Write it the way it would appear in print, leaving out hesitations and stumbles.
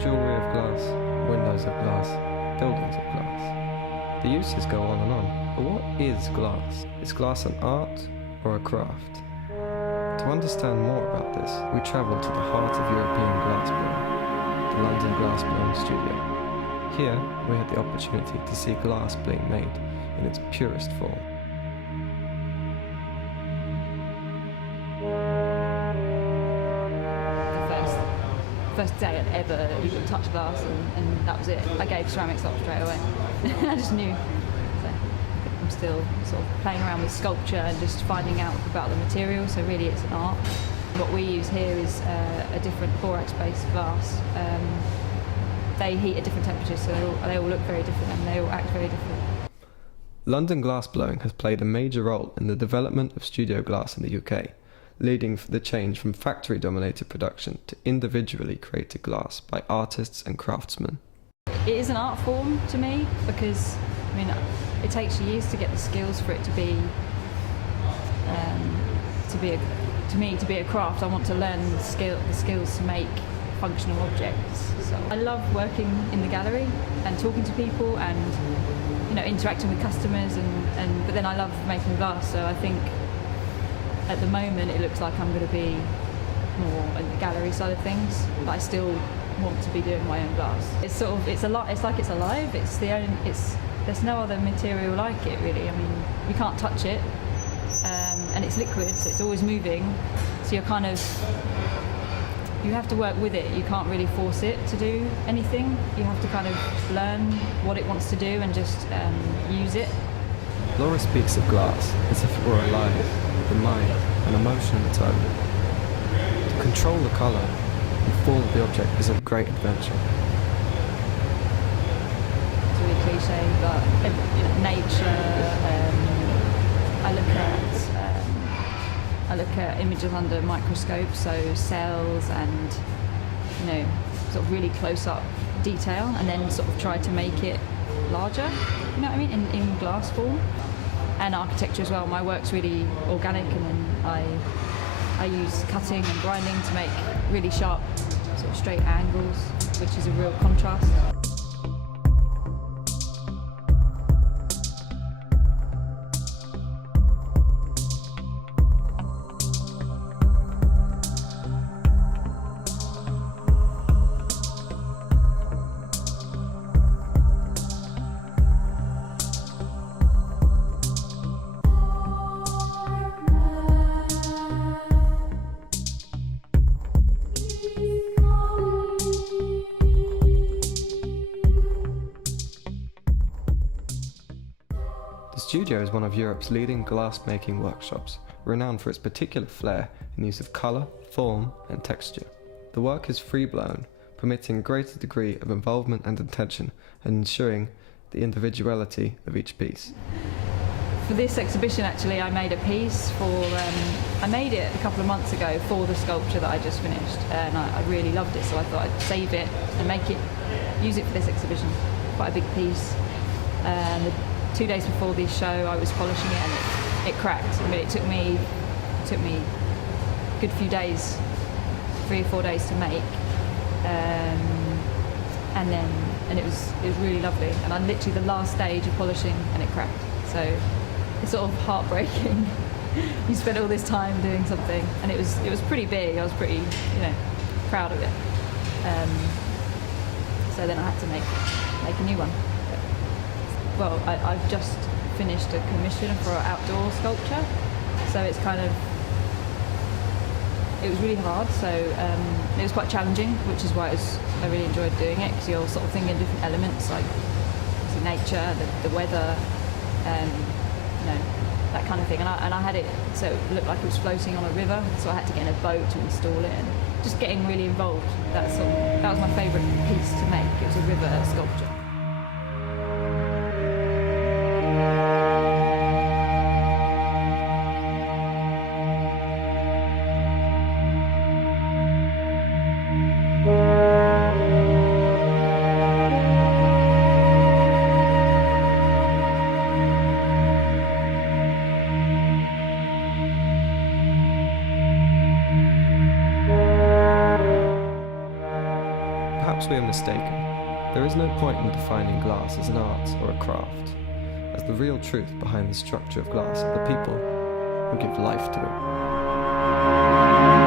Jewellery of glass, windows of glass, buildings of glass. The uses go on and on, but what is glass? Is glass an art or a craft? To understand more about this, we travel to the heart of European glassblowing, the London Glassblowing studio. Here, we had the opportunity to see glass being made in its purest form. First day I'd ever even touched glass, and that was it. I gave ceramics up straight away. I just knew. So I'm still sort of playing around with sculpture and just finding out about the material, so really it's an art. What we use here is a different borax-based glass. They heat at different temperatures, so they all look very different and they all act very different. London Glassblowing has played a major role in the development of studio glass in the UK, leading the change from factory-dominated production to individually created glass by artists and craftsmen. It is an art form to me because, I mean, it takes years to get the skills for it to be a craft. I want to learn the skills to make functional objects. So I love working in the gallery and talking to people and, you know, interacting with customers but then I love making glass, so I think at the moment it looks like I'm going to be more in the gallery side of things, but I still want to be doing my own glass. It's like it's alive. There's no other material like it really. I mean, you can't touch it, and it's liquid, so it's always moving. So you have to work with it. You can't really force it to do anything. You have to kind of learn what it wants to do and just use it. Laura speaks of glass as if it were alive, with a mind and emotion of its own. To control the colour and form of the object is a great adventure. It's really cliche, but nature. I look at images under microscope, so cells and, you know, sort of really close-up detail, and then sort of try to make it larger, you know what I mean, in glass form. And architecture as well. My work's really organic, and then I use cutting and grinding to make really sharp, sort of straight angles, which is a real contrast. The studio is one of Europe's leading glass-making workshops, renowned for its particular flair in use of colour, form and texture. The work is free-blown, permitting a greater degree of involvement and intention and ensuring the individuality of each piece. For this exhibition actually I made a piece I made it a couple of months ago for the sculpture that I just finished, and I really loved it, so I thought I'd save it and use it for this exhibition. Quite a big piece. 2 days before the show I was polishing it and it cracked. I mean, it took me a good few days, 3 or 4 days to make, and it was really lovely, and I'm literally the last stage of polishing and it cracked, so it's sort of heartbreaking. You spent all this time doing something and it was pretty big. I was pretty, you know, proud of it, so then I had to make a new one. Well, I've just finished a commission for an outdoor sculpture, so it's kind of, it was really hard, so it was quite challenging, which is why I really enjoyed doing it, because you're sort of thinking different elements like nature, the weather, you know, that kind of thing, and I had it so it looked like it was floating on a river, so I had to get in a boat to install it, and just getting really involved. That was my favourite piece to make. It was a river sculpture. Perhaps we are mistaken. There is no point in defining glass as an art or a craft, as the real truth behind the structure of glass are the people who give life to it.